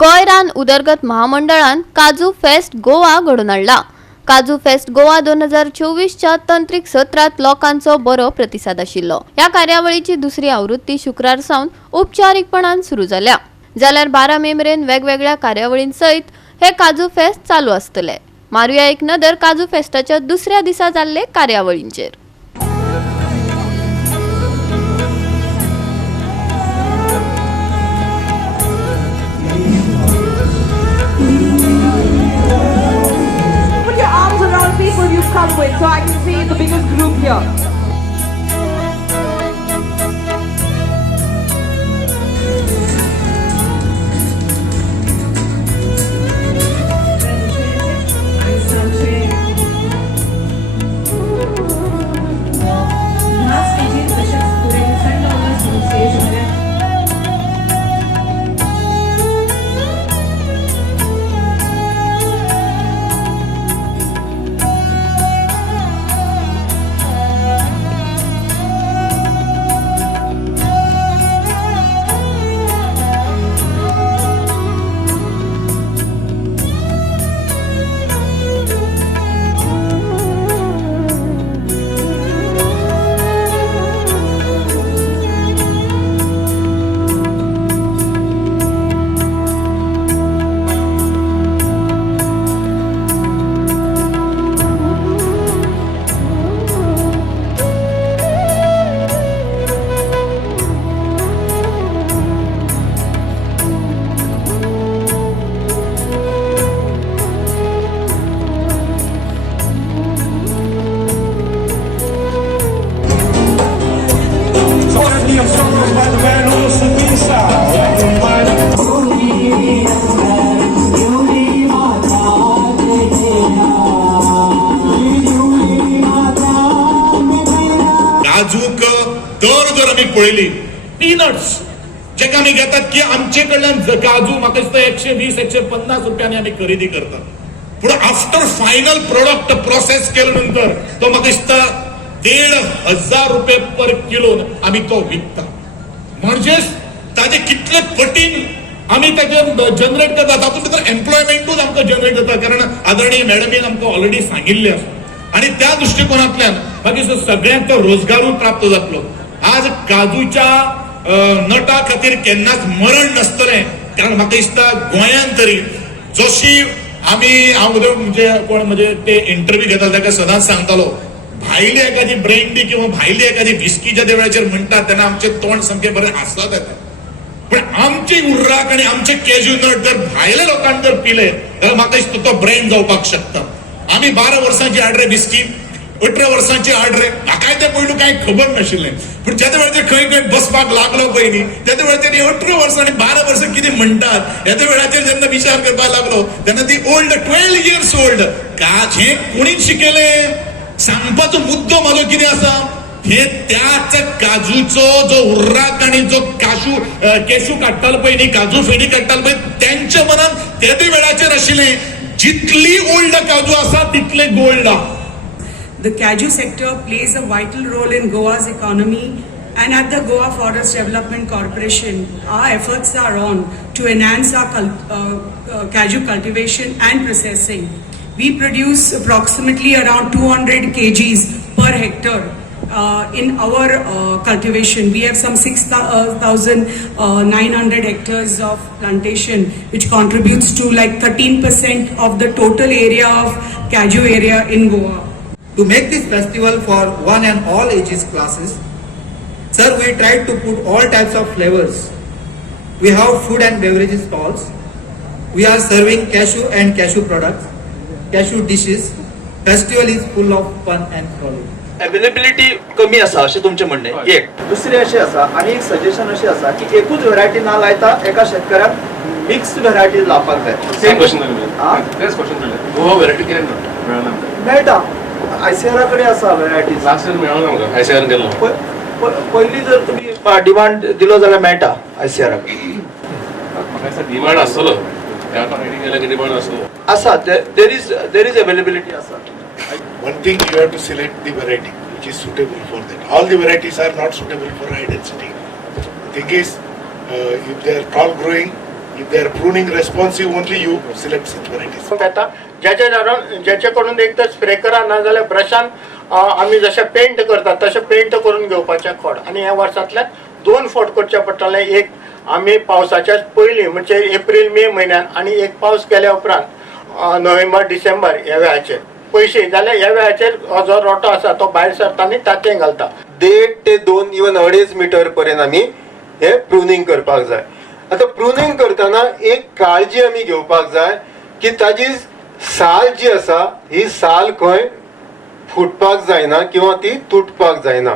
गोय रान उदरगत महामंडळान काजू फेस्ट गोवा घडोवन हाडला। काजू फेस्ट गोवा 2024च्या तंत्रीक सत्रात लोकांचो बरो प्रतिसाद आशिल्लो। ह्या कार्यावळीची दुसरी आवृत्ती शुक्रार सावन औपचारीकपणान सुरू जाल्या, जाल्यार 12 मे मेरेन वेगवेगळ्या कार्यावळींसयत हे काजू फेस्ट चालू आसतले। मारुया एक नदर काजू फेस्टाच्या दुसऱ्या दिसा जाल्ले कार्यावळींचेर। People you've come with, so I can see the biggest group here. काजूक दर आम्ही पळयली पीनट्स जेका आम्ही घेतात की आमचे कडल्यान काजू म्हाका दिसता 120-150 रुपयांनी आम्ही खरेदी करतात, पूण आफ्टर फायनल प्रोडक्ट प्रोसेस केल्या नंतर तो म्हाका दिसता 1,500 रुपये पर किलो आम्ही तो विकता। म्हणजेच ताजे कितले पटीन आम्ही ताचे जनरेट करतात, तातूंत भितर एम्प्लॉयमेंटूच आमकां जनरेट जाता, कारण आदरणीय मॅडमीन आमकां ऑलरेडी सांगिल्लें आसा। आणि त्या दृष्टिकोनातल्यान मागीर सगळ्यांक तो रोजगारूय प्राप्त जातलो। आज काजूच्या नटा खातीर केन्नाच मरण नसतलें, कारण म्हाका दिसता गोंयांत तरी जशी हांव म्हणजे कोण म्हणजे ते इंटरव्यू घेतालो ताका सदांच सांगतालो, भायली एखादी ब्रँडी किंवा भायली एखादी विस्की ज्या वेळाचेर म्हणटात तेन्ना आमचे तोंड सामकें बरें हांसत येता, पण आमची उर्राक आणि आमचे कॅज्यू नट जर भायल्या लोकांनी जर पिले जाल्यार म्हाका दिसता तो ब्रँड जावपाक शकता। आम्ही 12 वर्सांची आड्रे बिस्की, 18 वर्सांची आड्रे, म्हाका ते पयलू कांय खबर नाशिल्लें, पण ज्या वेळाचेर खंय बसपाक लागलो पळय न्ही, त्या वेळाचेर 18 वर्सां आणि 12 वर्सां कितें म्हणटात ह्या वेळाचेर जेन्ना विचार करपाक लागलो तेन्ना ती ओल्ड 12 years ओल्ड हे कोणीच शिकयलें, सांगपाचो मुद्दो म्हाजो कितें आसा, हे त्याच काजूचो जो उर्राक आणि जो केशू काडटालो पळय न्ही, काजू फेणी काडटालो पळय, त्यांच्या मनान त्या वेळाचेर आशिल्लें जितली ओल्ड काजू आसा तितले गोल्ड आ। The cashew sector plays a vital role in Goa's economy, and at the Goa Forest Development Corporation, our efforts are on to enhance our cashew cultivation and processing. We produce approximately around 200 kgs per hectare. In our cultivation, we have some 6,900 hectares of plantation, which contributes to like 13% of the total area of cashew area in Goa. To make this festival for one and all ages classes, sir, we tried to put all types of flavors. We have food and beverages stalls. We are serving cashew and cashew products, cashew dishes. Festival is full of fun and frolic. Availability कमी आसा अशें तुमचें म्हणणें एक। दुसरी अशी आसा आनी एक सजेशन अशी आसा की एकूच व्हरायटी ना लायता एका शेतकऱ्याक मिक्स व्हरायटी लावपाक जाय। सेम क्वेश्चन तेच क्वेश्चन गोवा व्हरायटी कित्याक मेळना? मेळटा, आयसीआरा कडेन आसा व्हरायटीज। लास्ट इयर मेळना म्हाका, आयसीआरान गेलो पयलीं जर तुमी डिमांड दिलो जाल्यार मेळटा आयसीआरा कडेन। म्हाका दिसता डिमांड आसतलो, त्या क्वांटिटी गेल्या की डिमांड आसतलो आसा, देर इज अवेलेबिलिटी आसा। One thing, you have to select the variety which is suitable for that. All the varieties are not suitable for high density. The thing is, if they are tall growing, If they are pruning responsive only, you select such varieties. येता ज्याच्याकडून एक तर spray करा ना जाल्यार ब्रशान आमी जशें paint करतात तशें पेंट करून घेवपाचें खोड आनी ह्या वर्सांतल्यान 2 फावट करचें पडटलें. एक आमी पावसाच्या पयलीं म्हणजे एप्रील मे म्हयन्यान आनी एक पावस केल्या उपरांत नोव्हेंबर डिसेंबर ह्या वेळाचेर पयशे जाल्यार ह्या वेळाचेर हो जो रोटो आसा तो भायर सरता आनी तांतयां घालता. 1.5 ते 2 इवन 2.5 मिटर पर्यंत आमी हे प्रुनिंग करपाक जाय. आता प्रुनिंग करताना एक काळजी आमी घेवपाक जाय की ताजी साल जी आसा ही साल खंय फुटपाक जायना किंवा ती तुटपाक जायना.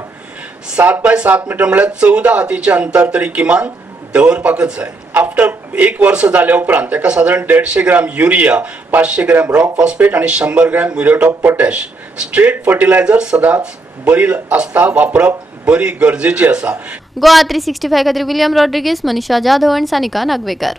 7 बाय 7 मीटर म्हळ्यार 14 हातीचे अंतर तरी किमान दवरपाकच जाय. आफ्टर 1 वर्ष जाल्या उपरांत ताका साधारण 150 gram urea, 500 gram rock phosphate आणि 100 gram muriate of potash straight fertiliser सदांच बरी आसता वापरप बरी गरजेची आसा. गोवा 365 खातीर विलियम रॉड्रिगीस, मनीषा जाधव आनी सानिका नागवेकर.